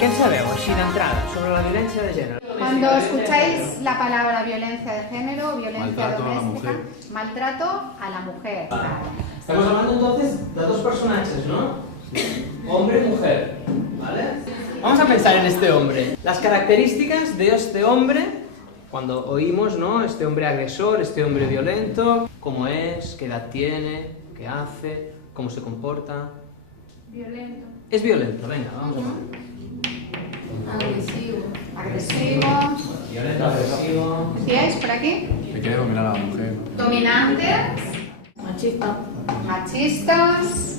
Què en sabeu, així d'entrada, sobre la violència de gènere? Cuando escucháis la palabra violencia de género, violencia doméstica, maltrato a la mujer. Estamos hablando entonces de dos personajes, ¿no? Hombre y mujer, ¿vale? Vamos a pensar en este hombre. Las características de este hombre, cuando oímos, ¿no? Este hombre agresor, este hombre violento, cómo es, qué edad tiene, qué hace, cómo se comporta. Violento. Es violento, venga, vamos a ver. Agresivo. Agresivo. Violento, agresivo. ¿Decíais por aquí? Que quiere dominar a la mujer. Dominantes. Machista. Machistas.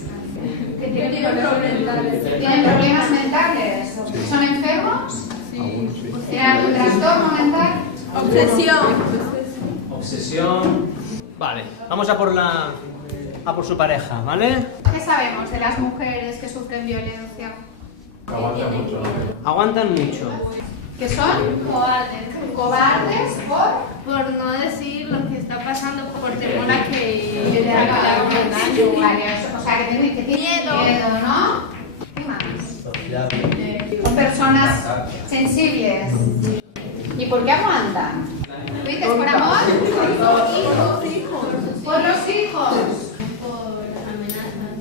Tienen problemas. ¿Tienen problemas mentales? ¿Son enfermos? Algunos sí. ¿Tienen algún trastorno mental? Obsesión. Obsesión. Vale, vamos a por su pareja, ¿vale? ¿Qué sabemos de las mujeres que sufren violencia? Aguanta mucho. Aguantan mucho. ¿Qué son? Cobardes. Cobardes por Por no decir lo que está pasando por temor a que que te hagan un daño. Vale, o sea, que tienen Miedo. miedo, ¿no? ¿Qué más? Son personas sensibles. ¿Y por qué aguantan? ¿Tú dices por amor? Por los hijos. Por amenazas.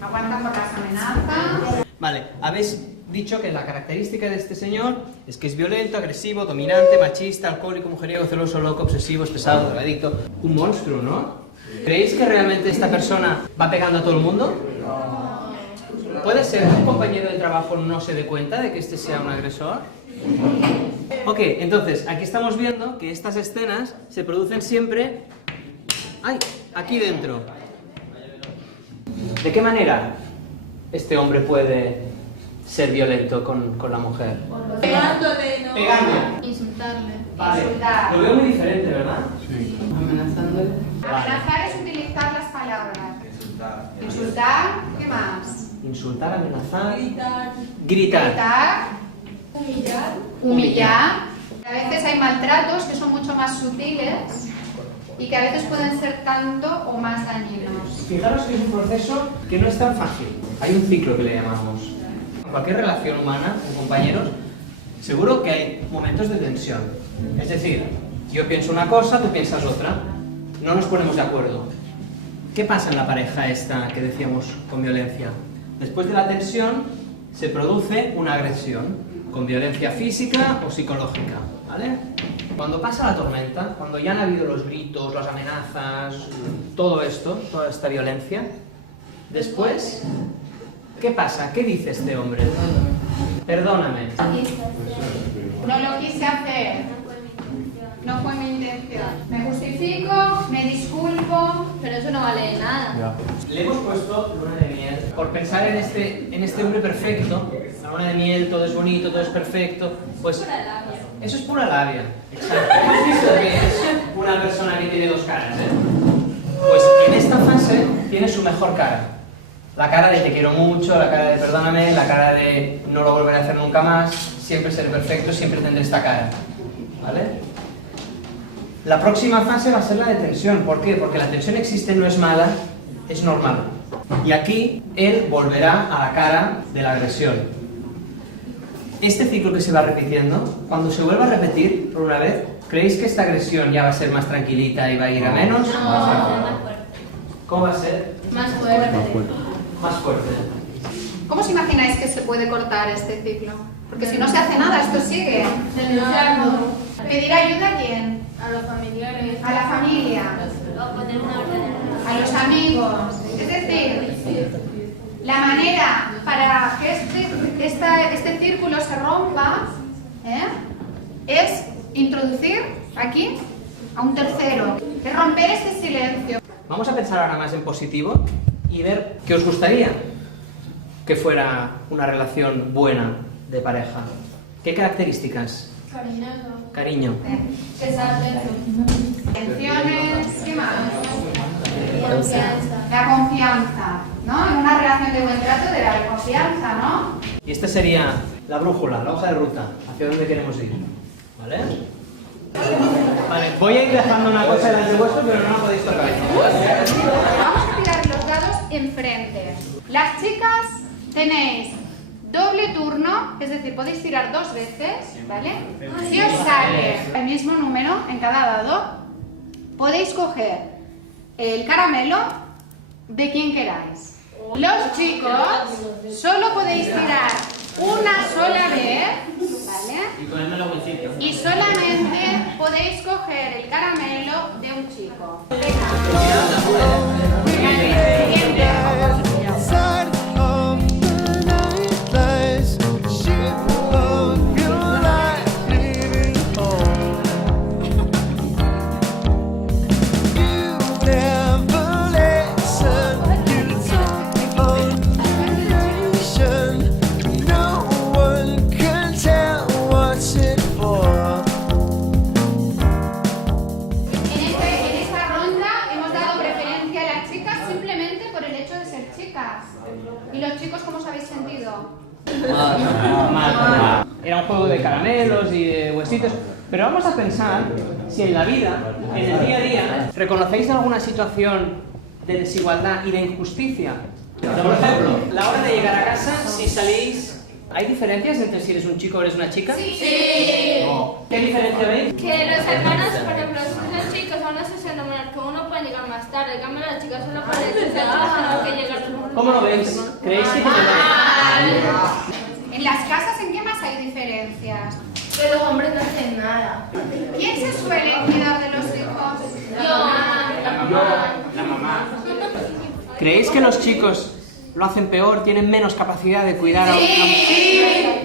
Aguantan por las amenazas. Vale, habéis dicho que la característica de este señor es que es violento, agresivo, dominante, machista, alcohólico, mujeriego, celoso, loco, obsesivo, pesado, drogadicto. Un monstruo, ¿no? ¿Creéis que realmente esta persona va pegando a todo el mundo? ¿Puede ser que un compañero de trabajo no se dé cuenta de que este sea un agresor? Ok, entonces, aquí estamos viendo que estas escenas se producen siempre... ¡Ay! Aquí dentro. ¿De qué manera este hombre puede ser violento con la mujer? Pegándole, ¿no? Pegándole. Insultarle. Vale. Insultar. Lo veo muy diferente, ¿verdad? Sí. Amenazándole. Amenazar es utilizar las palabras. Insultar. ¿Qué más? Insultar, amenazar. Gritar. Gritar. Gritar. Humillar. Humillar. A veces hay maltratos que son mucho más sutiles y que a veces pueden ser tanto o más dañinos. Fijaros que es un proceso que no es tan fácil. Hay un ciclo que le llamamos. En cualquier relación humana con compañeros, seguro que hay momentos de tensión. Es decir, yo pienso una cosa, tú piensas otra. No nos ponemos de acuerdo. ¿Qué pasa en la pareja esta que decíamos con violencia? Después de la tensión se produce una agresión, con violencia física o psicológica, ¿vale? Cuando pasa la tormenta, cuando ya han habido los gritos, las amenazas, todo esto, toda esta violencia, después, ¿qué pasa? ¿Qué dice este hombre? Perdóname. No lo quise hacer. No fue mi intención. Me justifico, me disculpo. Pero eso no vale de nada. Ya. Le hemos puesto luna de miel por pensar en este hombre perfecto. La luna de miel, todo es bonito, todo es perfecto. Pues Pura labia. eso es pura labia. Exacto. Hemos visto que es una persona que tiene dos caras, ¿eh? Pues en esta fase tiene su mejor cara. La cara de te quiero mucho, la cara de perdóname, la cara de no lo volveré a hacer nunca más, siempre seré perfecto, siempre tendré esta cara. ¿Vale? La próxima fase va a ser la de tensión. ¿Por qué? Porque la tensión existe, no es mala, es normal. Y aquí él volverá a la cara de la agresión. Este ciclo que se va repitiendo, cuando se vuelva a repetir por una vez, ¿creéis que esta agresión ya va a ser más tranquilita y va a ir a menos? No, más fuerte. ¿Cómo va a ser? Más fuerte. Más fuerte. Más fuerte. ¿Cómo os imagináis que se puede cortar este ciclo? Porque si no se hace nada, esto sigue. Denunciarlo. ¿Pedir ayuda a quién? A los familiares. A la familia. O poner una orden. A los amigos. Es decir, la manera para que este círculo se rompa es introducir aquí a un tercero, es romper este silencio. Vamos a pensar ahora más en positivo y ver qué os gustaría que fuera una relación buena de pareja. ¿Qué características? Cariñoso. Cariño. Que sea atento. Intenciones, ¿qué más? Confianza. La confianza, ¿no? En una relación de buen trato debe haber confianza, ¿no? Y esta sería la brújula, la hoja de ruta, hacia dónde queremos ir. ¿Vale? Vale, voy a ir dejando una cosa delante vuestro, pero no la podéis tocar. Vamos a tirar los dados enfrente. Las chicas tenéis doble turno, es decir, podéis tirar 2 veces, ¿vale? Si os sale el mismo número en cada dado, podéis coger el caramelo de quien queráis. Los chicos solo podéis tirar una sola vez, ¿vale? Y solamente podéis coger el caramelo de un chico. ¿Y los chicos cómo os habéis sentido? Mal. Era un juego de caramelos y de huesitos. Pero vamos a pensar si en la vida, en el día a día, ¿reconocéis alguna situación de desigualdad y de injusticia? Por ejemplo, la hora de llegar a casa, si salís... ¿Hay diferencias entre si eres un chico o eres una chica? Sí. No. ¿Qué diferencia veis? Que los hermanos, por ejemplo, los chicos a una sesión de menor que uno puede llegar más tarde, en cambio las chicas solo pueden tener que llegar. ¿Cómo lo veis? ¿Creéis que En las casas, ¿en qué más hay diferencias? Que los hombres no hacen nada. ¿Quién se suele cuidar de los hijos? La mamá. ¿Creéis que los chicos lo hacen peor, tienen menos capacidad de cuidar a una mujer?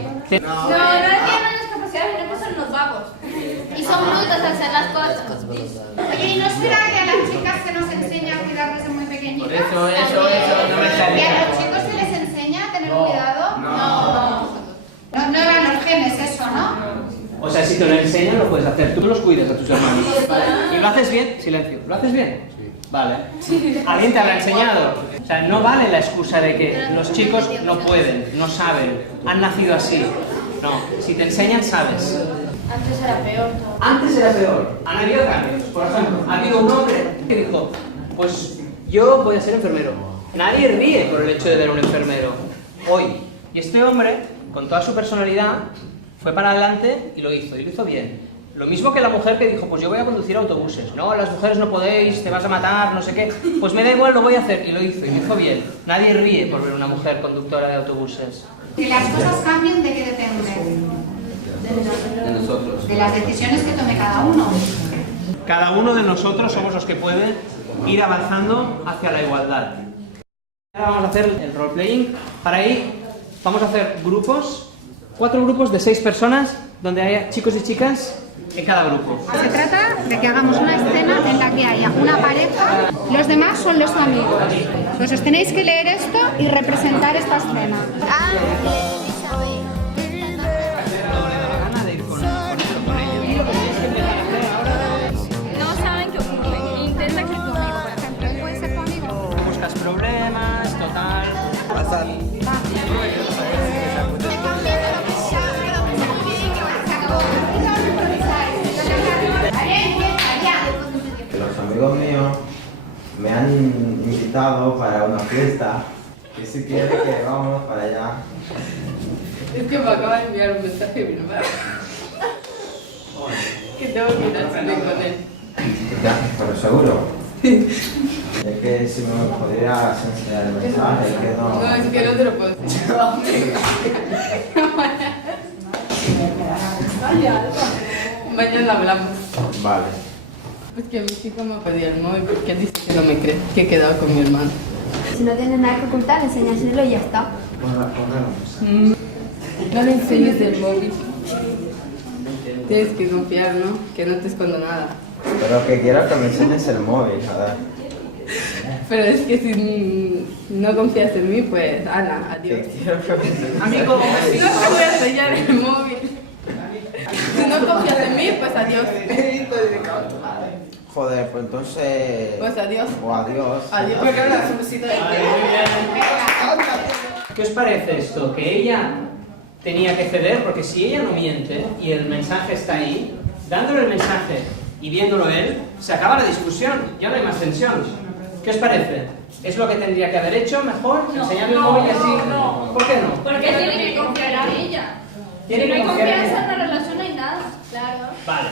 No tienen menos capacidad, sino que son los vagos. Y son brutos al hacer las cosas. Oye, ¿y no será que a las chicas se nos enseña a cuidar desde muy pequeñitas? Eso, no me ¿Y sale. a los chicos se les enseña a tener cuidado? No eran los genes eso, ¿no? O sea, si te lo enseñan, lo puedes hacer. Tú los cuidas a tus hermanos. ¿Y lo haces bien? Silencio. ¿Lo haces bien? Vale. ¿Alguien te habrá enseñado? O sea, no vale la excusa de que los chicos no pueden, no saben, han nacido así. No, si te enseñan, sabes. Antes era peor. Antes era peor. Han habido cambios. Por ejemplo, ha habido un hombre que dijo, pues yo voy a ser enfermero. Nadie ríe por el hecho de ver a un enfermero hoy. Y este hombre, con toda su personalidad, fue para adelante y lo hizo bien. Lo mismo que la mujer que dijo, pues yo voy a conducir autobuses. No, las mujeres no podéis, te vas a matar, no sé qué. Pues me da igual, lo voy a hacer. Y lo hizo bien. Nadie ríe por ver una mujer conductora de autobuses. Que las cosas cambien, ¿de qué depende? De nosotros. De las decisiones que tome cada uno. Cada uno de nosotros somos los que pueden ir avanzando hacia la igualdad. Ahora vamos a hacer el role-playing. Para ahí vamos a hacer grupos, 4 grupos de 6 personas, donde haya chicos y chicas en cada grupo. Se trata de que hagamos una escena en la que haya una pareja, los demás son los amigos. Pues os tenéis que leer esto y representar esta escena. No saben qué ocurre. Intenta que tu amigo, por ejemplo, ¿Quién puede ser tu amigo? Buscas problemas, total. Los amigos míos me han invitado para una fiesta y si quiere que vamos para allá. Es que me acaba de enviar un mensaje mi hermano. Que tengo que ir al cine con él. Ya, pero seguro. Es que si me podrías enseñar el mensaje, es que no. No, es que no te lo puedo enseñar. Mañana hablamos. Vale. Es que mi chico me ha pedido el móvil porque él dice que no me cree, que he quedado con mi hermano. Si no tienes nada que ocultar, enséñaselo y ya está. No le enseñes el móvil. Tienes que confiar, ¿no? Que no te escondo nada. Pero que quiero que me enseñes el móvil, joder. Pero es que si no confías en mí, pues, ala, adiós. Que quiero que me enseñes Amigo, No te voy a enseñar el móvil. Si no confías en mí, pues adiós. Joder, pues entonces. Pues adiós. O adiós. Adiós. ¿Qué os parece esto? Que ella tenía que ceder, porque si ella no miente y el mensaje está ahí, dándole el mensaje y viéndolo él, se acaba la discusión, ya no hay más tensión. ¿Qué os parece? ¿Es lo que tendría que haber hecho mejor? ¿Enseñarle el móvil así? No. ¿Por qué no? Porque tiene que confiar en ella. Tiene Si no que hay confiar en confianza en ella. la relación, no hay nada. Claro. Vale.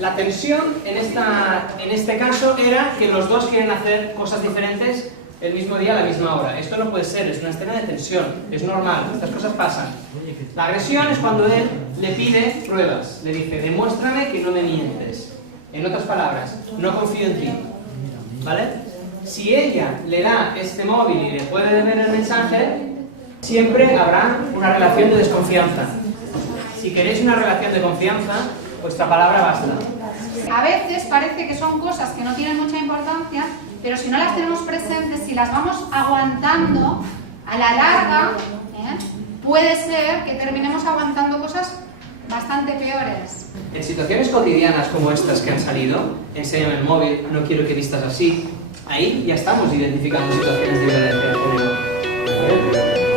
La tensión en este caso era que los dos quieren hacer cosas diferentes el mismo día a la misma hora. Esto no puede ser, es una escena de tensión, es normal, estas cosas pasan. La agresión es cuando él le pide pruebas, le dice, demuéstrame que no me mientes. En otras palabras, no confío en ti. ¿Vale? Si ella le da este móvil y le puede ver el mensaje, siempre habrá una relación de desconfianza. Si queréis una relación de confianza, vuestra palabra basta. A veces parece que son cosas que no tienen mucha importancia, pero si no las tenemos presentes, si las vamos aguantando a la larga, puede ser que terminemos aguantando cosas bastante peores. En situaciones cotidianas como estas que han salido, enséñame el móvil, no quiero que vistas así, ahí ya estamos identificando situaciones de violencia de género.